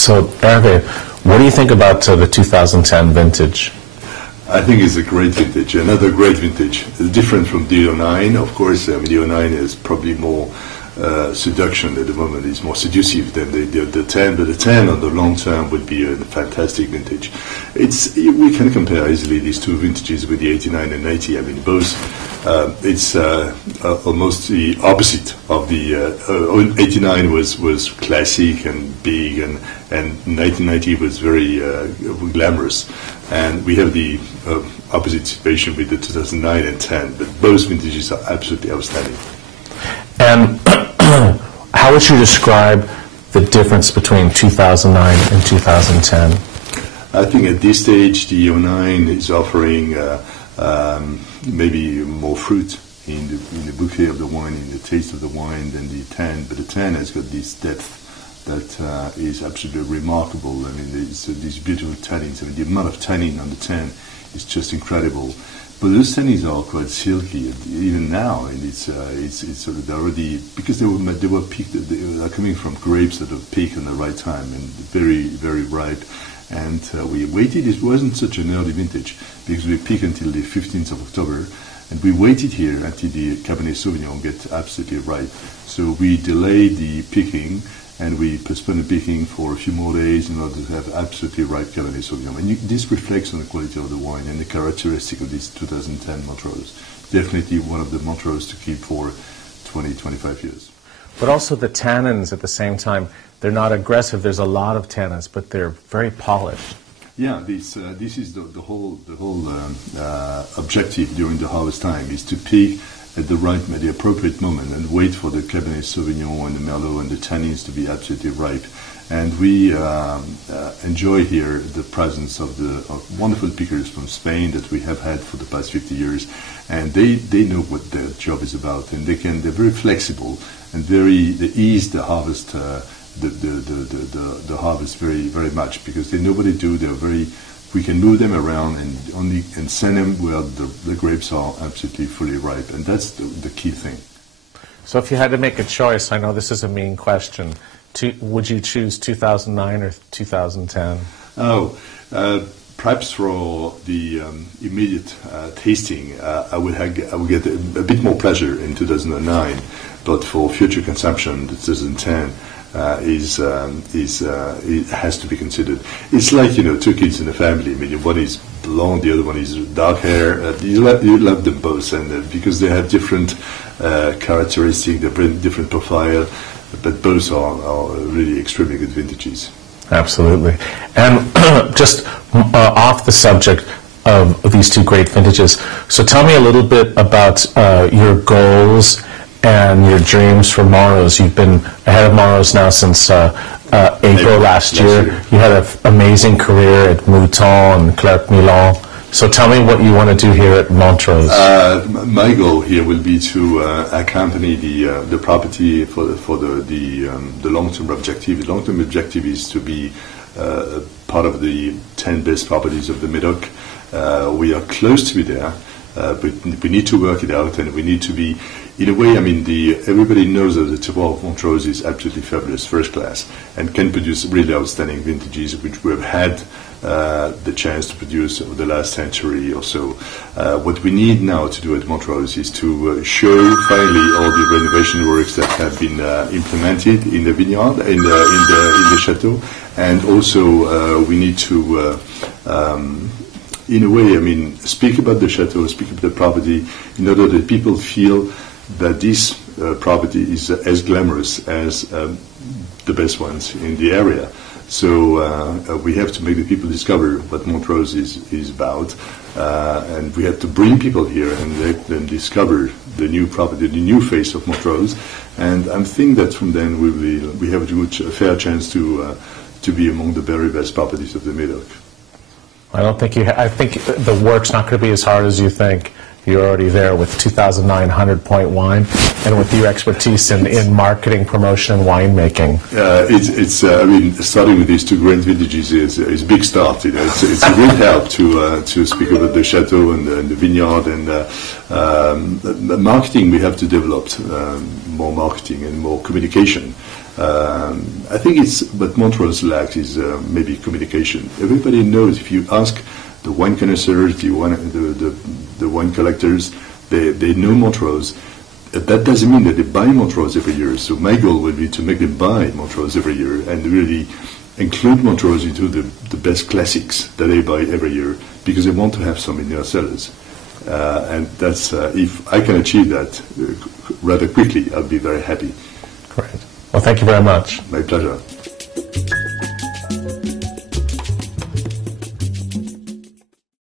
So, Hervé, what do you think about the 2010 vintage? I think it's a great vintage, another great vintage. Different from the 09, of course. I mean, the 09 is probably more seduction at the moment. It's more seductive than the 10, but the 10 on the long term would be a fantastic vintage. We can compare easily these two vintages with the 89 and 90. I mean, both, it's almost the opposite of the 89 was classic and big, and 1990 was very glamorous. And we have the opposite situation with the 2009 and 10, but both vintages are absolutely outstanding. And how would you describe the difference between 2009 and 2010? I think at this stage, the 09 is offering maybe more fruit in the bouquet of the wine, in the taste of the wine than the 10, but the 10 has got this depth that is absolutely remarkable. I mean, these beautiful tannins. I mean, the amount of tannin on the 10 is just incredible. But those tannins are quite silky, even now, and it's sort of already, because they were picked. They are coming from grapes that are picked on the right time and very, very ripe. And we waited. It wasn't such an early vintage because we picked until the 15th of October, and we waited here until the Cabernet Sauvignon get absolutely ripe. So we delayed the picking, and we postponed the picking for a few more days in order to have absolutely ripe Cabernet Sauvignon. And this reflects on the quality of the wine and the characteristic of this 2010 Montrose. Definitely one of the Montrose to keep for 20, 25 years. But also the tannins at the same time, they're not aggressive. There's a lot of tannins, but they're very polished. Yeah, this is the whole objective during the harvest time, is to pick at the appropriate moment and wait for the Cabernet Sauvignon and the Merlot and the tannins to be absolutely ripe. And we enjoy here the presence of wonderful pickers from Spain that we have had for the past 50 years, and they know what their job is about, and they're very flexible and they ease the harvest the harvest very, very much, because they know what they do. We can move them around and send them where the grapes are absolutely fully ripe, and that's the key thing. So if you had to make a choice, I know this is a mean question, would you choose 2009 or 2010? Perhaps for the immediate tasting, I would get a bit more pleasure in 2009, but for future consumption, 2010 it has to be considered. It's like, two kids in a family. I mean, one is blonde, the other one is dark hair. You love them both, and because they have different characteristics, they bring different profile, but both are really extremely good vintages. Absolutely. And just off the subject of these two great vintages, so tell me a little bit about your goals and your dreams for Montrose. You've been ahead of Montrose now since April last year. You had an amazing career at Mouton and Clerc Milan. So tell me what you want to do here at Montrose. My goal here will be to accompany the property for the long-term objective. The long-term objective is to be part of the 10 best properties of the Medoc. We are close to be there, but we need to work it out, and we need to be, in a way, I mean, everybody knows that the terroir of Montrose is absolutely fabulous, first class, and can produce really outstanding vintages, which we have had the chance to produce over the last century or so. What we need now to do at Montrose is to show finally all the renovation works that have been implemented in the vineyard, in the chateau, and also we need to in a way, I mean, speak about the chateau, speak about the property, in order that people feel that this property is as glamorous as the best ones in the area. So we have to make the people discover what Montrose is about, and we have to bring people here and let them discover the new property, the new face of Montrose. And I think that from then we have a fair chance to be among the very best properties of the Medoc. I don't think I think the work's not going to be as hard as you think. You're already there with 2,900 point wine, and with your expertise in marketing, promotion, and winemaking. I mean, starting with these two great vintages is a big start. You know, it's a great help to speak about the chateau and the vineyard and marketing. We have to develop more marketing and more communication. I think it's what Montrose lacks is maybe communication. Everybody knows if you ask the wine connoisseurs, the wine collectors, they know Montrose. That doesn't mean that they buy Montrose every year. So my goal would be to make them buy Montrose every year and really include Montrose into the best classics that they buy every year because they want to have some in their cellars. And that's if I can achieve that rather quickly, I'll be very happy. Great. Well, thank you very much. My pleasure.